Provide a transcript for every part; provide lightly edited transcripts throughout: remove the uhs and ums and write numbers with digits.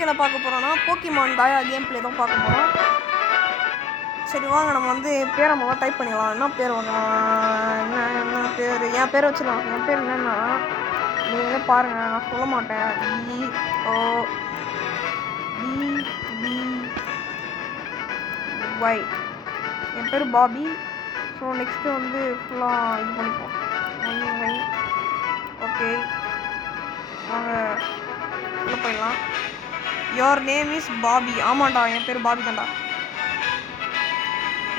இன்றைக்கி என்ன பார்க்க போகிறோன்னா போக்கிமான் தாயா கேம் பிளே தான் பார்க்க போகிறோம். சரி வாங்க நம்ம வந்து பேரை முதல்ல டைப் பண்ணிடலாம். என்ன பேர் வாங்கலாம், என்ன பேர், என் பேரை வச்சுக்கலாம். என் பேர் என்னென்னா நீங்களே பாருங்கள், நான் சொல்ல மாட்டேன். BOBBY. என் பேர் பாபி. ஸோ நெக்ஸ்ட்டு வந்து ஃபுல்லாக இது பண்ணிப்போம். ஓகே வாங்க உள்ள போயிடலாம். Your name is Bobby. ஆமாண்டா, என் பேர் பாபி தான்டா.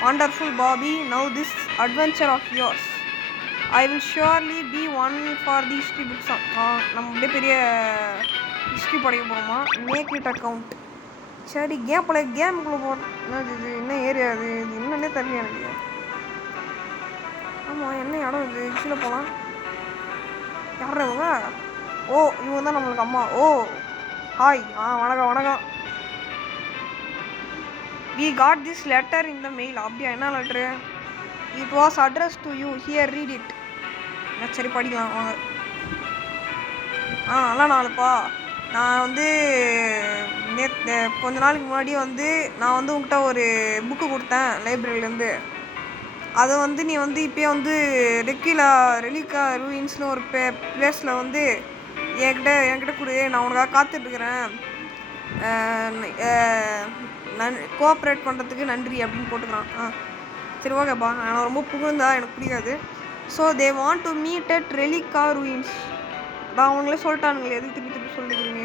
Wonderful Bobby, now this adventure of yours I will surely be one for the history books. நம்ம அப்படியே பெரிய ஹிஸ்ட்ரி படிக்க போகிறோமா. Make it account. சரி கேமுக்குள்ளே போகிறோம். என்னது இது, என்ன ஏரியா இது, இது என்னன்னே தெரியல எனக்கு. ஆமாம், என்ன இடம் இது, கீழே போகலாம். யார் இவங்க? ஓ, இவங்க தான் நம்மளுக்கு அம்மா. ஓ ஹாய், வணக்கம். We got this letter in the mail. அப்படியா, என்ன letter? It was addressed to you. Here, read it. சரி படிக்கலாம் வாங்க. நல்லா நாளுப்பா. நான் வந்து கொஞ்ச நாளைக்கு முன்னாடி வந்து நான் வந்து உங்கள்கிட்ட ஒரு புக்கு கொடுத்தேன் லைப்ரரியிலேருந்து. அதை வந்து நீ வந்து இப்போயே வந்து ரெலிகா ரூயின்ஸ்னு ஒரு பிளேஸில் வந்து என்கிட்ட கொடு. நான் உனக்காக காத்துட்ருக்குறேன். கோஆப்ரேட் பண்ணுறதுக்கு நன்றி அப்படின்னு போட்டுக்கிறான். சரி ஓகேப்பா, நான் ரொம்ப புகழ்ந்தா எனக்கு பிடிக்காது. So they want to meet at Relica ruins. நான் அவங்களே சொல்லிட்டானுங்களே, எதுக்கு திருப்பி சொல்லிக்கிறீங்க.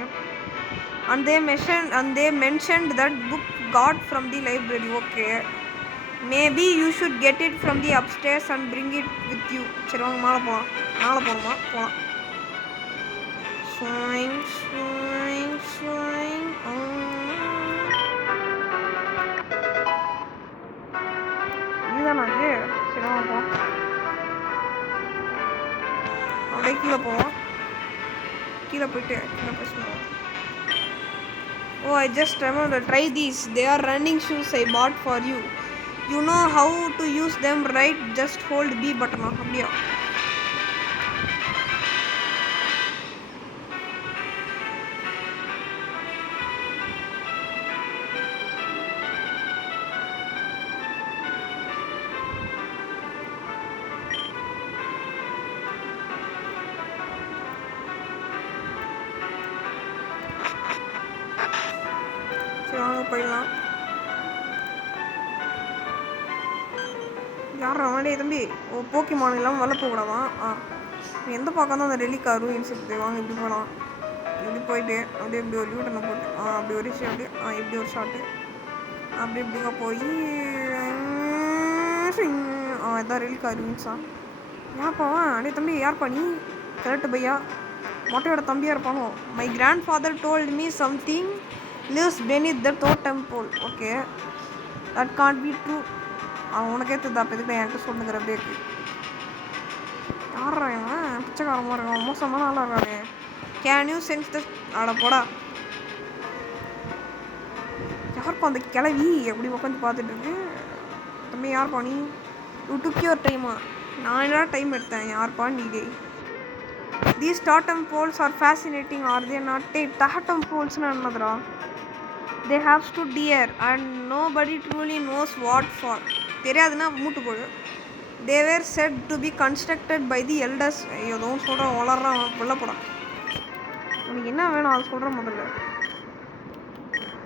and they mentioned that book got from the library. Okay, maybe you should get it from the upstairs and bring it with you. சரி வாங்க மேலே போகணுமா போகலாம். இதுதான் அது. சரி வாங்க போகலாம். அப்படியே கீழே போவோம். கீழே போயிட்டு பேசுவோம். Oh, I just remember. Try these. They are running shoes I bought for you. You know how to use them, right? Just hold B button. அப்படியா? வாங்க போயிடலாம். யார் அவனே தம்பி? ஓ, போக்கிமான் இல்லாமல் வெளில போகக்கூடாதான். எந்த பக்கம் தான் அந்த ரெலிகா ரூயின்ஸ் இருக்குது. வாங்க இப்படி போகலாம். இப்படி போயிட்டு அப்படியே இப்படி ஒரு யூட்டனை போட்டு அப்படி ஒரு விஷயம் அப்படியே இப்படி ஒரு ஷார்ட்டு அப்படி இப்படிங்க போய் இதான் ரெலிகா ரூயின்ஸா. ஏன்ப்பாவன் அப்படியே தம்பி? யார் பண்ணி கரெக்டு பையா? மொட்டையோட தம்பியாக இருப்பானோ? My grandfather told me something lives beneath the totem pole. Okay, that can't be true. உனக்கே தெரியுதா? அப்போ எதுக்கு என்கிட்ட சொல்லுங்கிற பேக்கு? யாரா இவன்? பிச்சைக்காரமாக இருக்கான், மோசமான ஆளாக இருக்கானே. கேன் யூ சென்ஸ் த ஆட போடா. யாருப்பா அந்த கிளவி எப்படி உட்காந்து பார்த்துட்டு இருக்கு? தம்பி யார்ப்பா நீ? யூ டுக் யுவர் டைமா? நான் என்ன டைம் எடுத்தேன்? யார்ப்பா நீ? These totem poles are fascinating, are they not? Totem poles na annadra. They have stood here and nobody truly knows what for. தெரியாதுன்னா மூட்டு போடு. They were said to be constructed by the elders. ஏதோ சொல்கிறான், வளர்றான், உள்ள போடான். உனக்கு என்ன வேணும் அதை சொல்கிறேன். முதல்ல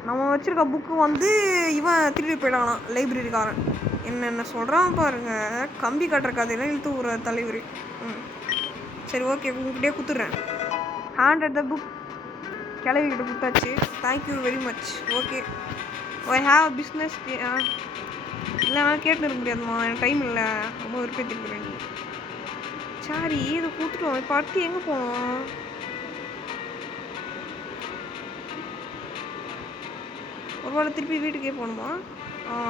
நம்ம வச்சுருக்க புக்கு வந்து இவன் திருப்பி போயிடானான் லைப்ரரிக்காரன். என்னென்ன சொல்கிறான் பாருங்க. கம்பி கட்டுற கதையெல்லாம் இழுத்து ஒரு தலைவர். சரி ஓகே, உங்ககிட்டே கொடுத்துட்றேன். Hand at the book. கிளவிக்கிட்ட கொடுத்தாச்சு. Thank you very much. Okay, I have a business. இல்லைனா கேட்டுன்னு இருக்க முடியாதுமா, எனக்கு டைம் இல்லை. ரொம்ப விருப்பத்திருக்கிறேன் நீ. சரி இதை கொடுத்துட்டோம். இப்போ அடுத்து எங்கே போகணும்? ஒரு வேளை திருப்பி வீட்டுக்கே போகணுமா?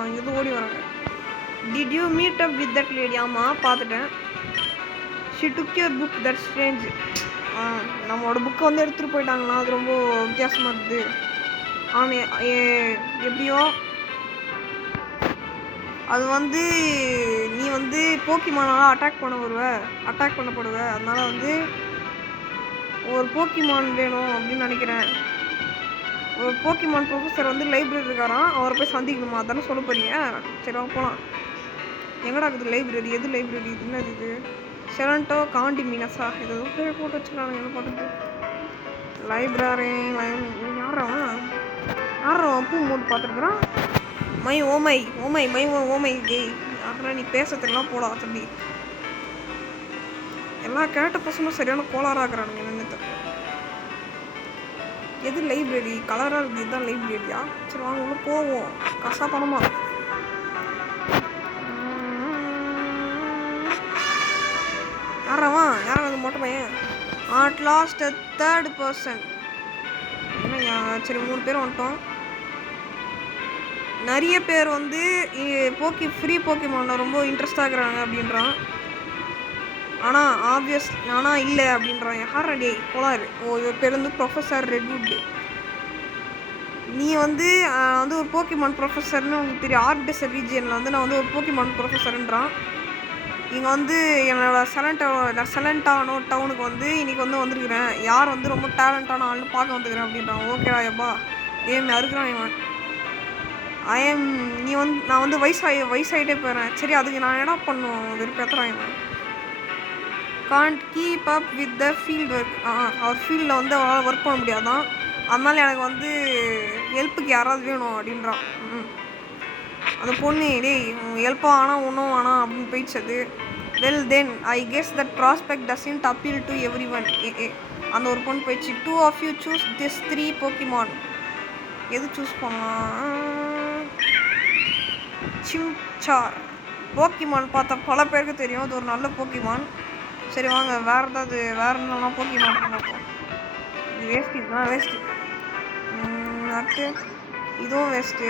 இங்கே ஓடி வராங்க. Did you meet up with that lady? ஆமாம் பார்த்துட்டேன். She took your book. That strange. நம்மளோட புக்கை வந்து எடுத்துகிட்டு போயிட்டாங்களா? அது ரொம்ப வித்தியாசமாக இருக்குது. எப்படியோ அது வந்து நீ வந்து போக்கிமானால் அட்டாக் பண்ணப்படுவ. அதனால் வந்து ஒரு போக்கிமான் வேணும் அப்படின்னு நினைக்கிறேன். ஒரு போக்கிமான் ப்ரொஃபஸர் வந்து லைப்ரரி இருக்காராம், அவரை போய் சந்திக்கணுமா? அதானே சொல்ல போறீங்க? சரி வாங்க போகலாம். எங்கடா இருக்குது லைப்ரரி? எது லைப்ரரி? என்னது இது? செலண்டோ காண்டி மீனஸா? இது பேர் போட்டு வச்சுருக்காங்க, என்ன பண்ணுறது? லைப்ரரி யாரும் பூ மூட்டு பார்த்துருக்குறான். மை ஓமை ஓமை மை ஓமை டேய், அப்புறம் நீ பேசுறதுக்கெல்லாம் போடா தம்பி. எல்லா கேட்ட பசங்களும் சரியான கோளாறாக்குறானுங்க, என்னன்னு தெரியல. எது லைப்ரரி? கலராக இருக்குது, இதுதான் லைப்ரரியா? சரி வாங்க உள்ள போவோம். காசா பணமா? யாராவா அது மொட்டை பையன்? At last third person. என்னையா? சரி 3 பேர் வந்துட்டோம். நிறைய பேர் வந்து ஃப்ரீ போக்கிமானில் ரொம்ப இன்ட்ரெஸ்டாக இருக்கிறாங்க அப்படின்றான். ஆனால் இல்லை அப்படின்றான். யாரா டே கோளாறு? இவர் பேர் வந்து ப்ரொஃபஸர் ரெட்வுட். நீ வந்து ஒரு போக்கிமான் ப்ரொஃபஸர்னு உங்களுக்கு தெரியும். ஆர்க்டெசர் ரீஜியனில் வந்து நான் வந்து ஒரு போக்கிமான் ப்ரொஃபஸர்ன்றான். இங்கே வந்து என்னோட செலண்டானோ டவுனுக்கு வந்து இன்றைக்கி வந்து வந்துருக்கிறேன். யார் வந்து ரொம்ப டேலண்டான ஆள்னு பார்க்க வந்துக்கிறேன் அப்படின்றான். ஓகேடா எப்பா ஏன் அறுக்கிறான் இவன். நான் வந்து வயசாகிட்டே போயிடுறேன். சரி அதுக்கு நான் என்ன பண்ணுவோம்? வெறுப்பேற்றுறான் இவன். Can't keep up with the field work. அவர் ஃபீல்டில் வந்து அவரால் ஒர்க் பண்ண முடியாதான். அதனால் எனக்கு வந்து ஹெல்ப்புக்கு யாராவது வேணும் அப்படின்றான். அந்த பொண்ணு டேய் ஹெல்ப்பாக ஆனால் ஒன்றும் வேணாம் அப்படின்னு போயிடுச்சது. Well then I guess that prospect doesn't appeal to everyone. அந்த ஒரு பொண்ணு போயிடுச்சு. 2 of you choose this 3 Pokemon. எது சூஸ் பண்ணலாம்? சிம்சார் போக்கிமான் பார்த்தா பல பேருக்கு தெரியும், அது ஒரு நல்ல போக்கிமான். சரி வாங்க வேறு என்னெல்லாம் போக்கிமான் பார்ப்போம். இது வேஸ்ட்டு, இதுதான் வேஸ்ட்டு. அடுத்து இதுவும் வேஸ்ட்டு.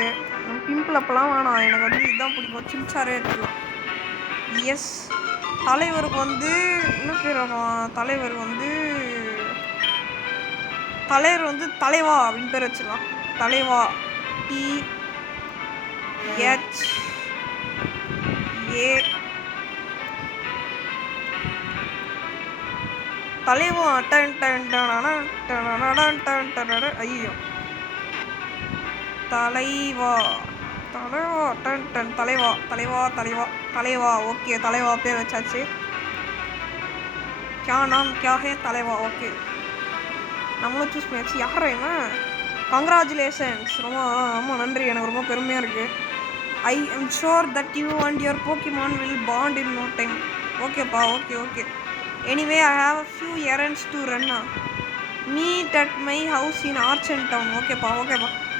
பிம்பிள் அப்பெல்லாம் வேணாம், எனக்கு வந்து இதுதான் பிடிக்கும். சிம்சாரே எடுத்துக்கலாம். எஸ் தலைவருக்கு வந்து என்ன பேர் வரும்? தலைவர் வந்து தலைவா அப்படின்னு பேர் வச்சுக்கலாம். தலைவா THA தலைவா. ஐயோ தலைவா தலைவா. ஓகே தலைவா பேர் வச்சாச்சு. क्या नाम क्या है? தலைவா. ஓகே நம்மளும் சூஸ் பண்ணியாச்சு. யாரா இவன்? கங்க்ராச்சுலேஷன்ஸ், ரொம்ப நன்றி, எனக்கு ரொம்ப பெருமையாக இருக்குது. I am sure that you and your Pokemon will bond in no time. ஓகேப்பா okay. Anyway I have a few errands to run. Meet at my house in Archon town. ஓகேப்பா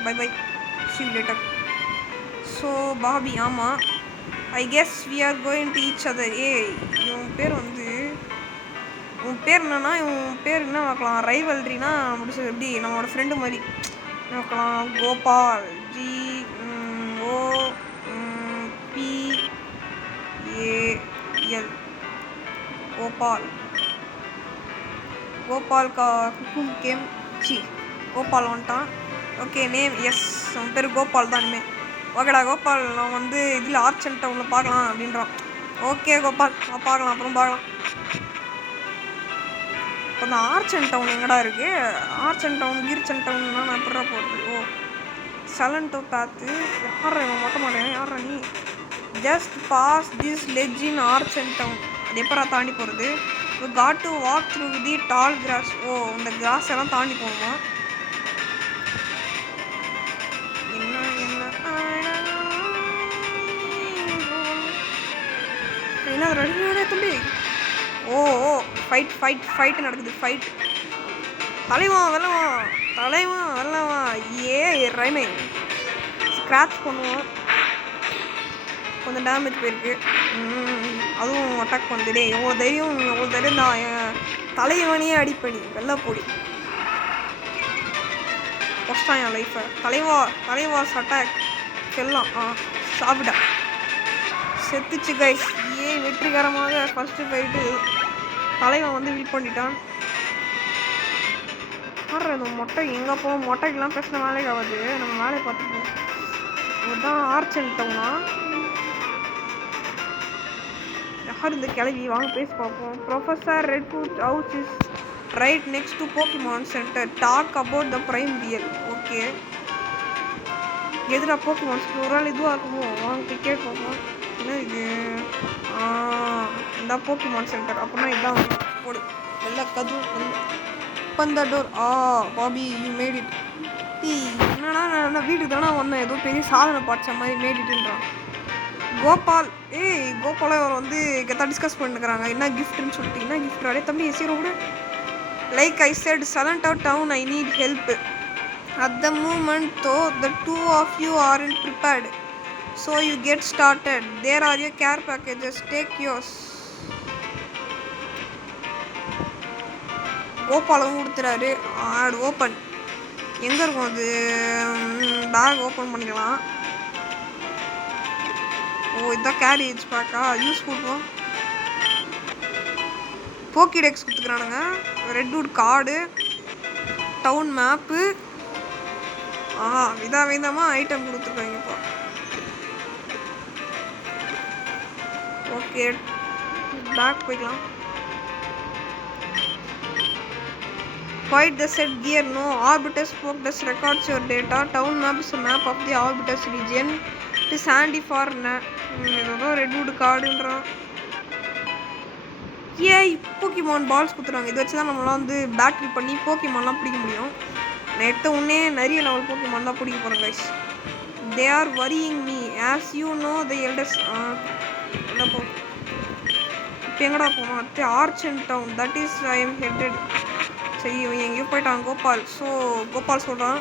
bye see you later. So Bobby ஆமாம் I guess we are going to each other. இவன் பேர் வந்து உன் பேர் என்னன்னா இவன் பேர் என்ன வைக்கலாம்? ரைவல்ரினா முடிச்சது எப்படி நம்மளோட ஃப்ரெண்டு மாதிரி வைக்கலாம். கோபால் GOPAL கோபால் குக்கும் கேம் கோபால் வந்துட்டான். ஓகே நேம் எஸ் அவன் பேர் கோபால் தான். இனிமேல் ஓகேடா கோபால், நான் வந்து இதில் ஆர்ச்சன் டவுனில் பார்க்கலாம் அப்படின்றான். ஓகே கோபால் பார்க்கலாம், அப்புறம் பார்க்கலாம். இப்போ இந்த ஆர்ச்சன் டவுன் எங்கடா இருக்குது? ஆர்ச்சன் டவுன் கீர்ச்சன் டவுன்னா நான் எப்படா போடுறது? சலண்டோ பார்த்து யாரா இவன் மொட்டை மாட்டேன்? யாரா நீ? Just pass this ledge in Archon town. அது எப்படா தாண்டி போகிறது? You got to walk through the tall grass. இந்த கிராஸ் எல்லாம் தாண்டி போகணுமா? என்ன ரெடி தம்பி? ஃபைட் நடக்குது. தலைவா வெள்ளவா ரைமே ஸ்க்ராட்ச் பண்ணுவோம். கொஞ்சம் டேமேஜ் போயிருக்கு. அதுவும் அட்டாக் பண்ணுது. எவ்வளோ தைரியம் தான் தலைவனையே அடிப்பணி வெள்ளப்பொடி ஃபஸ்ட்டாக என் லைஃப்பை. தலைவாஸ் அட்டாக் செல்லாம் சாப்பிட்டா செத்துச்சு கைஸ். வெற்றிகரமாக ஃபஸ்ட்டு ஃபைட்டு தலைவன் வந்து வின் பண்ணிட்டான். இந்த மொட்டை எங்கே போவோம்? மொட்டைக்கெல்லாம் பிரச்சனை வேலைக்கு ஆகாது, நம்ம வேலையை பார்த்துப்போம். இதுதான் ஆர்ச்சன் டவுனா? யார் இந்த கிளவி? வாங்க பேசி பார்ப்போம். Professor Redwood house is right next to Pokemon centre. Talk about the prime real. Okay okay. எதுடா போக்கிமான்ஸ் ஒரு நாள் இதுவாக இருக்குமோ? வாங்க டிக்கெட் பார்ப்போம். என்ன இது? இந்த போக்கிமான் சென்டர் அப்படின்னா இதான் போடு எல்லா கது open the door. Bobby you made it. என்னடா நான் வீட்டுக்கு தானே வந்தேன், ஏதோ பெரிய சாதனை பாடிச்ச மாதிரி மேடிட்டுன்றான். கோபால் கோபாலை அவர் வந்து கெத்தா டிஸ்கஸ் பண்ணிருக்கிறாங்க என்ன கிஃப்ட்னு சொல்லிட்டு. என்ன கிஃப்ட் அடே தம்பி சீரோ கூட. Like I said silent out down I need help at the moment though the two of you aren't prepared, so you get started. There are your care packages, take yours. கோபாலம் கொடுத்துறாரு. Ad open. எங்கே இருக்கும் அது? Back open பண்ணிக்கலாம். இதுதான் garage பேக்கா? Useful போ. போக்கிடெக்ஸ் கொடுத்துக்கிறானுங்க. Redwood card, down map, விதமா ஐட்டம் கொடுத்துருக்காங்க இப்போ. ஓகே பேக் போய்க்கலாம். Quite the set gear, no Arbitrus focus records your data. Town map is a map of the Arbitrus region. It is handy for ஏதோ redwood கார்டுன்றான். Pokemon balls கொடுத்துறாங்க. இதை வச்சு தான் நம்மளாம் வந்து பேட்டில் பண்ணி போக்கிமான்லாம் பிடிக்க முடியும். நான் எடுத்த உடனே நிறைய லெவல் போக்கிமான் தான் பிடிக்க போகிறேன் guys. They are worrying me as you know the elders. என்ன போ இப்போ எங்கடா போகணும்? அடுத்து Archon town, that is I'm headed. சரி இவன் எங்கேயோ போயிட்டான் கோபால். ஸோ கோபால் சொல்கிறான்.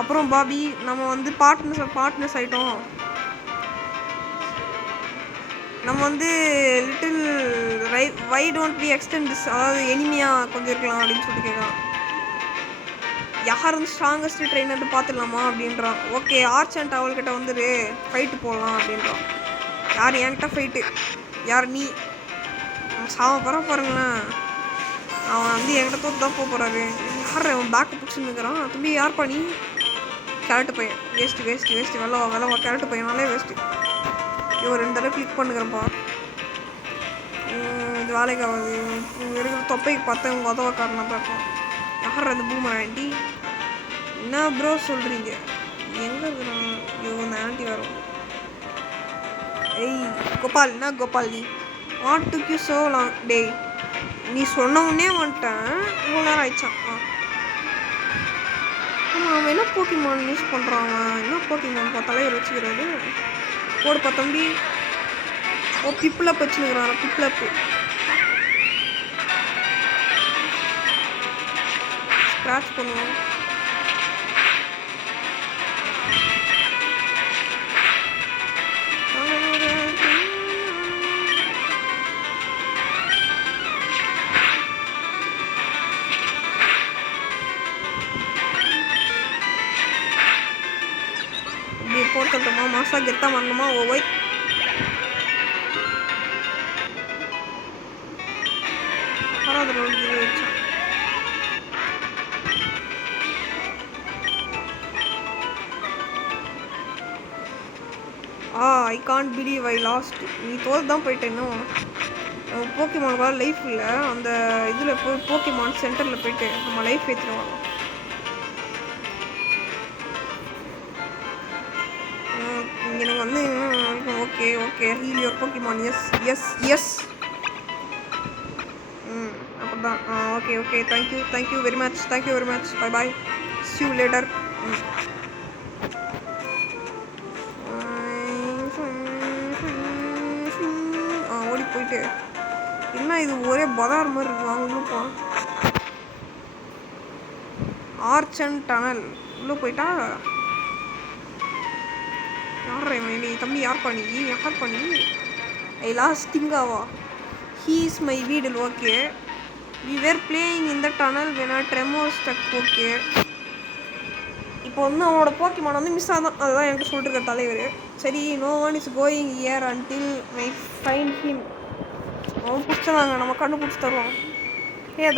அப்புறம் பாபி நம்ம வந்து பார்ட்னர்ஸ் ஆகிட்டோம். நம்ம வந்து little why don't be extend this, அதாவது எனிமையாக கொஞ்சம் இருக்கலாம் அப்படின்னு சொல்லிட்டு கேட்கலாம். யார் வந்து ஸ்ட்ராங்கஸ்ட் ட்ரெயினர் பார்த்துடலாமா அப்படின்றான். ஓகே ஆர்ச்சன் டவல்கிட்ட வந்துரு ஃபைட்டு போடலாம் அப்படின்றான். யார் என்கிட்ட ஃபைட்டு? யார் நீ? சாவ போகிற பாருங்களேன். அவன் வந்து என்கிட்ட தோற்று தான் போகிறாரு. யார் அவன் பேக்கை பிடிச்சிருந்துக்கிறான். தம்பி யார் பண்ணி? கேரட்டு பையன். வேஸ்ட்டு வெள்ளவா கேரட்டு பையனாலே வேஸ்ட்டு. இவன் 2 தடவை கிளிக் பண்ணுக்கிறப்பா. இது வேலைக்கு ஆகுது. இருக்கிற தொப்பைக்கு பார்த்தா இவங்க உதவ காரணம் பார்ப்போம். யார் அந்த பூமர் ஆண்டி? என்ன ப்ரோ சொல்கிறீங்க? எங்கே இருக்கிறான்? இந்த ஆண்டி வரும். கோபால் என்ன கோபால் நீ? What took you so long? டேய் நீ சொன்ன உடனே வந்துட்டேன். இவ்வளோ நேரம் ஆயிடுச்சான். ஆமாம் அவன் என்ன போக்கிமான் யூஸ் பண்ணுறான்? என்ன போக்கிமான் தலைவர் வச்சுக்கிறாரு? போடுப்பா தம்பி. பிப்ளப் வச்சுருக்கிறான். பிப்ளப்பு ஸ்க்ராட்ச் பண்ணுவோம். போட்டுமா மாசா கெத்தா வரணுமா? ஓய் I can't believe I last. நீ தோற்று தான் போயிட்டேன். இன்னும் போக்கிமான் லைஃப் இல்லை. அந்த இதில் போய் போக்கிமான் சென்டரில் போயிட்டு நம்ம லைஃப் ஏற்றிடுவாங்க. எனக்கு வந்து okay heal your Pokemon. Yes அப்படிதான். Okay thank you very much. Bye see you later. ஓடி போயிட்டு என்ன இது ஒரே பதார் மாதிரி இருக்கு. வாங்க உள்ளப்பா. ஆர்ச்சன் டனல் உள்ளே போயிட்டா. தம்பி யார் பண்ணி? ஐ லாஸ்ட் திங்காவா? ஹீ இஸ் மை வீடில். Okay we were playing in the tunnel when a tremor stuck. Okay இப்போ வந்து அவனோட போக்கிமான் வந்து மிஸ் ஆதான். அதுதான் எனக்கு சொல்லிட்டு இருக்க தலைவர். சரி no one is going year until my find him. அவன் பிடிச்சதாங்க நம்ம கண்டுபிடிச்சி தருவோம்.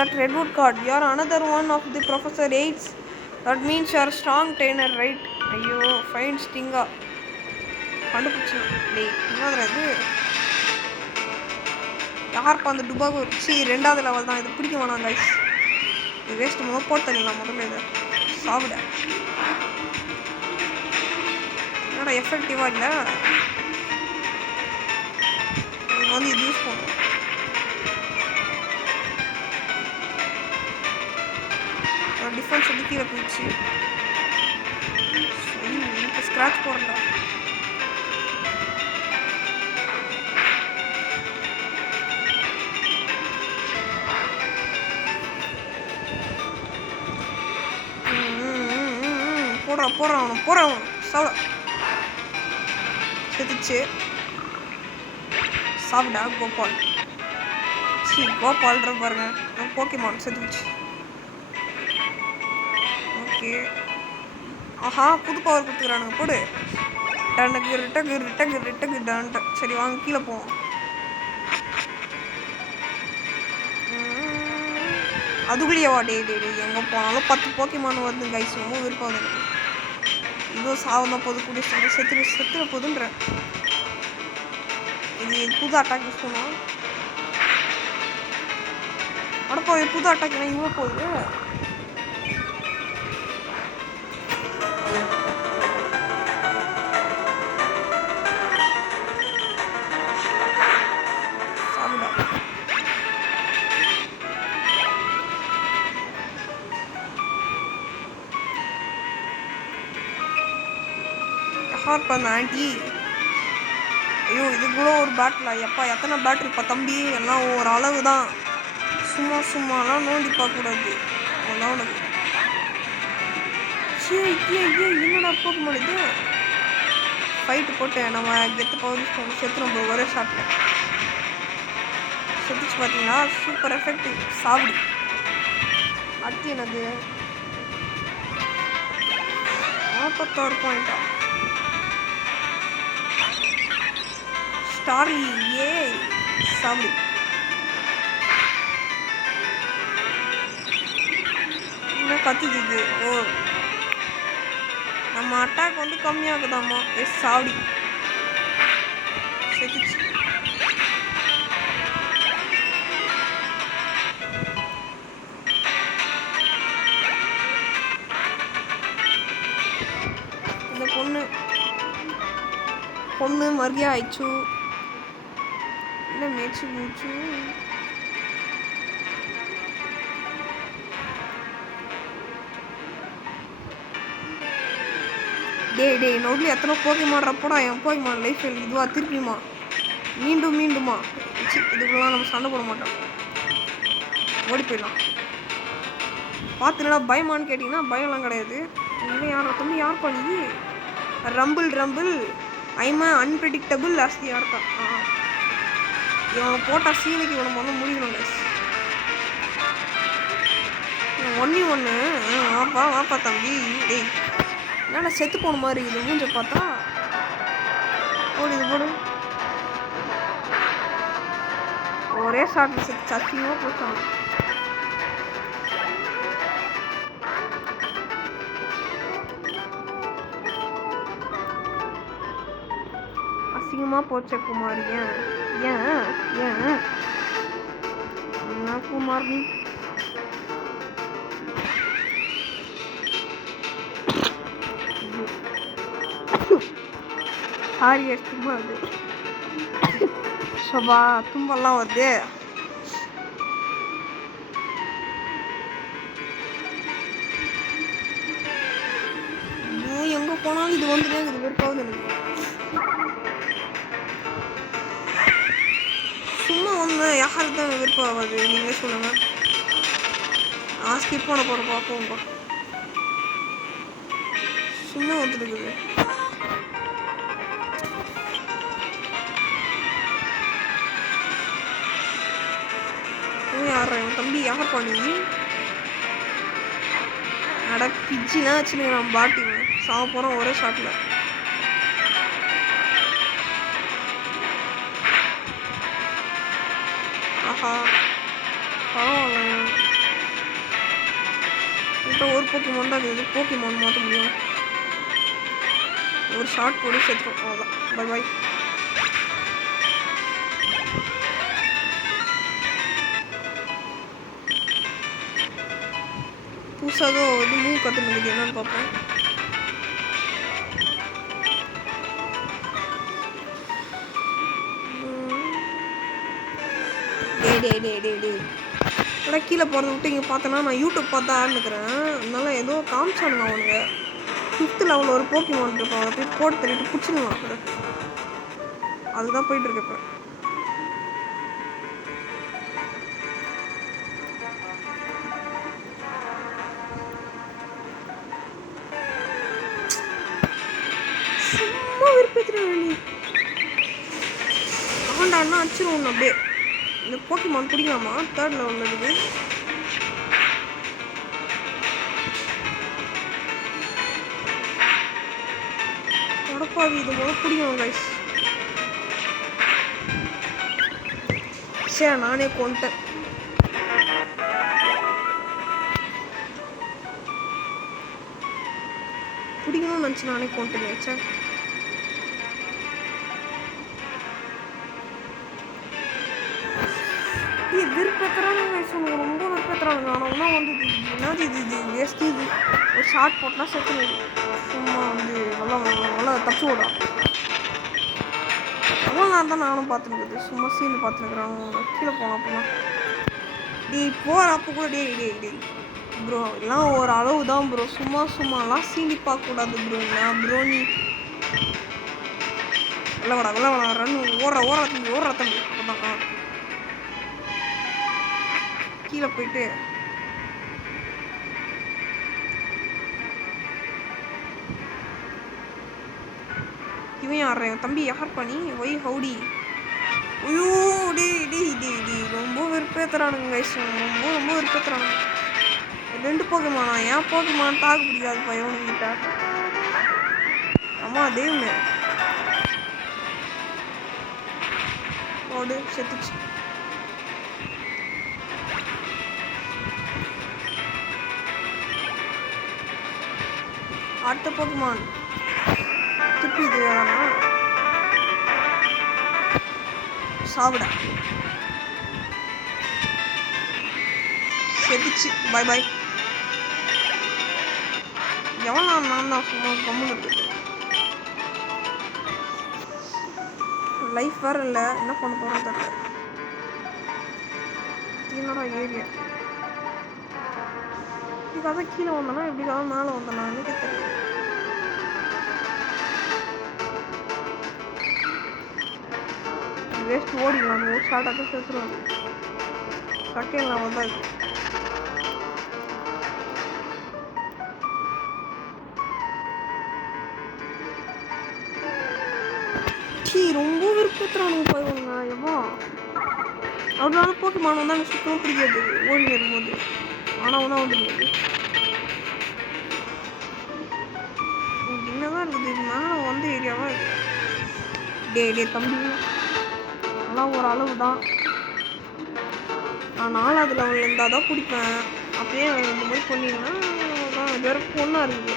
That redwood card. You are another one of the professor 8. That means you are strong trainer right? ஐயோ ஃபைன் ஸ்டிங்கா கண்டுபிடிச்சேன். டேய் என்னதுடா இது? யாருப்பா அந்த டுபாகோ? 2வது லெவல் தான். இது பிடிக்க வேணாம் கைஸ். இது வேஸ்ட்டு. போட்டு தரலாம் முதல்ல. இதை சாப்பிட என்னோட எஃபெக்டிவாக இல்லை. நீங்கள் வந்து இது யூஸ் பண்ணுவோம். டிஃபென்ஸ் வந்து கீழே போயிடுச்சு. இப்போ ஸ்க்ராட்ச் போடுறா. போடுறான் சாப்பிட செத்துச்சு. சாப்பிடா கோபால். கோபால்ன்ற பாருங்க போக்கிமான் செத்துச்சு. ஓகே ஆஹா புது பவர் கொடுத்துக்கிறானுங்க. போடு டக்கு ரிட்டக்கு ரிட்டக்கு ரிட்டக்கு டான்ட்டு. சரி வாங்க கீழே போவோம். அதுக்குள்ளேயேவா டே எங்கே போனாலும் 10 போக்கிமான் வந்து கைஸ். ரொம்ப விருப்பம் எனக்கு. இதுவும் சாவம் தான் போது கூடிய செத்துற போதுன்ற. இது புது அட்டாக் யூஸ் பண்ணுவோம். அடப்போ புது அட்டாக் என்ன இவ்வளோ போகுது. பண்ண ஆண்டி ஐயோ இது கூட ஒரு பேட்டில் எப்பா எத்தனை பேட் இருப்பா தம்பி. எல்லாம் ஒரு அளவு தான். சும்மாலாம் நோண்டி பார்க்கக்கூடாது. அவ்வளோதான் உனக்கு. என்னடா போக்க முடியுது. ஃபைட்டு போட்டு நம்ம கெத்து பவர் செத்து நம்ம ஒரே ஷாட்டில் செத்துச்சு பார்த்தீங்களா. Super effective. சாப்பிடு. அடுத்து என்னது 46 பாயிண்டா. ஸ்டார்லி ஏ சாப்பிடு. என்ன கத்துது. ஓ நம்ம அட்டாக் வந்து கம்மியாகுதாமா. எஸ் சாப்பிடு செத்துச்சு. இந்த பொண்ணு மறுபடியும் ஆயிடுச்சு. என்ன மேய்ச்சி மூச்சு. டே நோட்லி எத்தனை போக்கிமான்றப்போடா என் போக்கிமான் லைஃப் இதுவா திருப்பியுமா மீண்டுமா. இதுக்குலாம் நம்ம சண்டை போட மாட்டோம். ஓடி போயிடலாம். பார்த்துடா பயமானு கேட்டிங்கன்னா பயம்லாம் கிடையாது. இவன் யார் தம்பி யார் பண்ணி ரம்பிள் ஐமா அன்பிரடிக்டபிள் அஸ்தி யார்தான். இவன் போட்டால் சீனுக்கு இவனை வந்து முடிக்கணும் கைஸ். 1v1 வாப்பா தம்பி. டேய் என்னடா செத்து போன மாதிரி இது மூஞ்ச பார்த்தா. போடு ஒரே ஷாட்டில் செத்து சத்தியமாக போட்டான். அசிங்கமாக போச்ச குமார். ஏன் குமார் நீ சும்மா அது சபா தும்பெல்லாம் வருது. எங்கே போனாலும் இது வந்துட்டே இருக்குது. வெறுப்பாவது எனக்கு. சும்மா ஒன்று யாருக்கு தான் விருப்பம் ஆகாது நீங்களே சொல்லுங்கள். நான் ஸ்கிப் பண்ண போகிறப்பா போங்கப்பா. சும்மா வந்துருக்குது. யார் தம்பி யார் பண்ணி அட பிச்சிலாம் வச்சுருங்க. நான் பாட்டிங்க சாவ போகிறோம் ஒரே ஷாட்டில். ஆஹா பரவாயில்ல. இப்போ ஒரு போக்கிமான் தான் இருக்குது. போக்கிமான் மாற்ற முடியும். ஒரு ஷார்ட் போட்டு செத்துரும். அவ்வளோதான். பை. புதுசாக வந்து மூவ் கற்றுனுக்குது என்னன்னு பார்ப்பேன். ஆனால் கீழே போகிறத விட்டு இங்கே பார்த்தோன்னா நான் யூடியூப் பார்த்தா ஆரம்பிக்கிறேன். அதனால ஏதோ காமிச்சானுங்க அவனுங்க 5th லெவலில் ஒரு போக்கிமான் இருக்கும். அதை போய் போட்டு தள்ளிட்டு பிடிச்சிடுவான். அதுதான் போயிட்டுருக்கு இப்போ. சும்மா விருப்பத்துறேன் நீ ஆண்டான்னா அடிச்சிடும் ஒன்று அப்படியே. இந்த போக்கிமான் பிடிக்கலாமா? 3rd லெவலில் இருக்குது. உடப்பாவி இது போல பிடிக்கணும் கைஸ். சரி நானே கொண்டேன். பிடிக்கணும்னு நினச்சி நானே கொண்டு நினச்சேன். விருப்பத்துறாங்க கைஸ், ரொம்ப விருப்பத்துறாங்க. ஆனால் வந்து என்னது இது வேஸ்ட். இது ஒரு ஷார்ட் போட்டா செத்து சும்மா வந்து நல்லா தப்பு விடும். அவ்வளோ நான் தான் நானும் பார்த்துருக்குது. சும்மா சீனு பார்த்துருக்குறாங்க. கீழே போனோம் அப்படின்னா போகிற அப்போ கூட டே ப்ரோ எல்லாம் ஒரு அளவு தான் ப்ரோ. சும்மாலாம் சீனி பார்க்கக்கூடாது ப்ரோ. நான் ப்ரோ நீ வெள்ளவடா ரன் ஓடுற தம்பி அப்போதான் கீழே போயிட்டு இவன் ஆடுறேன் தம்பி யார் பண்ணி ஒய் ஹவுடி. ஐயோ டே ரொம்ப விருப்பத்துறானுங்க கைஸ். ரொம்ப விருப்பத்துறானுங்க. 2 போக்கிமானா? ஏன் போக்கிமான் தாக்கு பிடிக்காது பையன்கிட்ட. அம்மா தேவ்னு ஓடு செத்துச்சு. அடுத்த போக்கிமான் திருப்பி இது வேணாமா? சாப்பிட செத்துச்சு. பாய் எவ்வளோ நான் தான் சும்மா கம்முன்னு இருக்குது. லைஃப் வேறு இல்லை. என்ன பண்ண போகிறோம் தெரியல. என்னோட ஏரியா இப்படிக்காக கீழே வந்தேன்னா எப்படிக்காக மேலே வந்தேன்னா எனக்கு தெரியல. வேஸ்ட் ஓடிக்கலாம். ஒரு ஷார்ட்டாக செத்துருவாங்க. செகண்ட் லெவல் தான் இது. ரொம்ப விருப்பத்துறானுங்க போயிடுவாங்க. எவ்வளோ அதனால போக்கிமான் வந்தால் எனக்கு சுத்தமாக பிடிக்காது. ஓடிங்க இருக்கும்போது ஆனால் ஒன்றா வந்துடுது. என்னதான் இருக்குது இது மேலே வந்து ஏரியாவாக இருக்குது. டே தம்பி அதெல்லாம் ஒரு அளவு தான். நான் 4வது லெவலில் இருந்தால் தான் பிடிப்பேன். அப்படியே இந்த மாதிரி சொன்னீங்கன்னா தான் வேறு பொண்ணாக இருக்குது.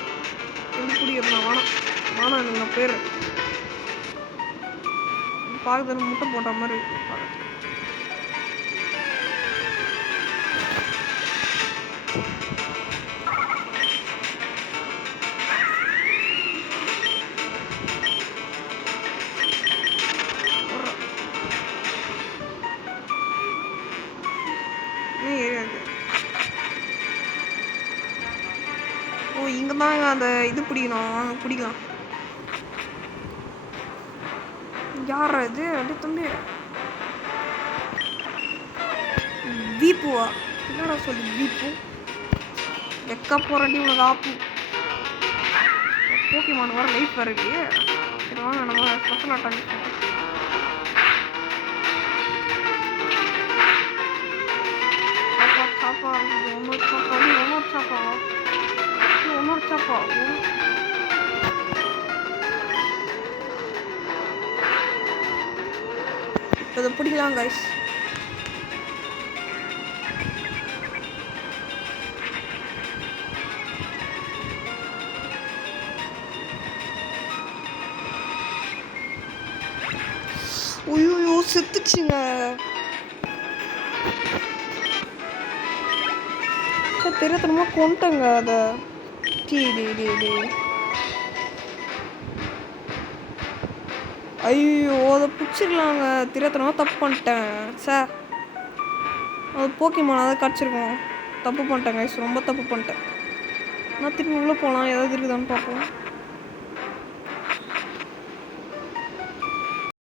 எப்படி பிடிக்கிறேன் வானா எனக்கு பேர் பார்க்குறது முட்டை போட்ட மாதிரி இருக்கு. ஓ இங்கே தாங்க அந்த இது பிடிக்கணும். பிடிக்கலாம். யாரா இது? அப்படி தம்பி வீப்புவா? என்னடா சொல்லி வீப்பு வெக்க போறடி உனக்கு ஆப்பு. போக்கிமான் வர லைஃப் வருது. சரி வாங்க நம்ம ஸ்பெஷல் அட்டாக் சாப்பா. ஒன்னொரு சாப்பா இப்போ இதை பிடிக்கலாம் கைஸ். ஐயோ செத்துச்சுங்க. தெரியாதனமா கொண்டுட்டேங்க அதை. டீ ஐயோ அதை பிடிச்சிடலாங்க. தெரியாதனமா தப்பு பண்ணிட்டேன் சார். அது போக்கிமான் அதை கிடச்சிருக்கோம். தப்பு பண்ணிட்டேன் கைஸ், ரொம்ப தப்பு பண்ணிட்டேன். நான் திரும்பி உள்ளே போகலாம், ஏதாவது இருக்குதான்னு பார்ப்போம்.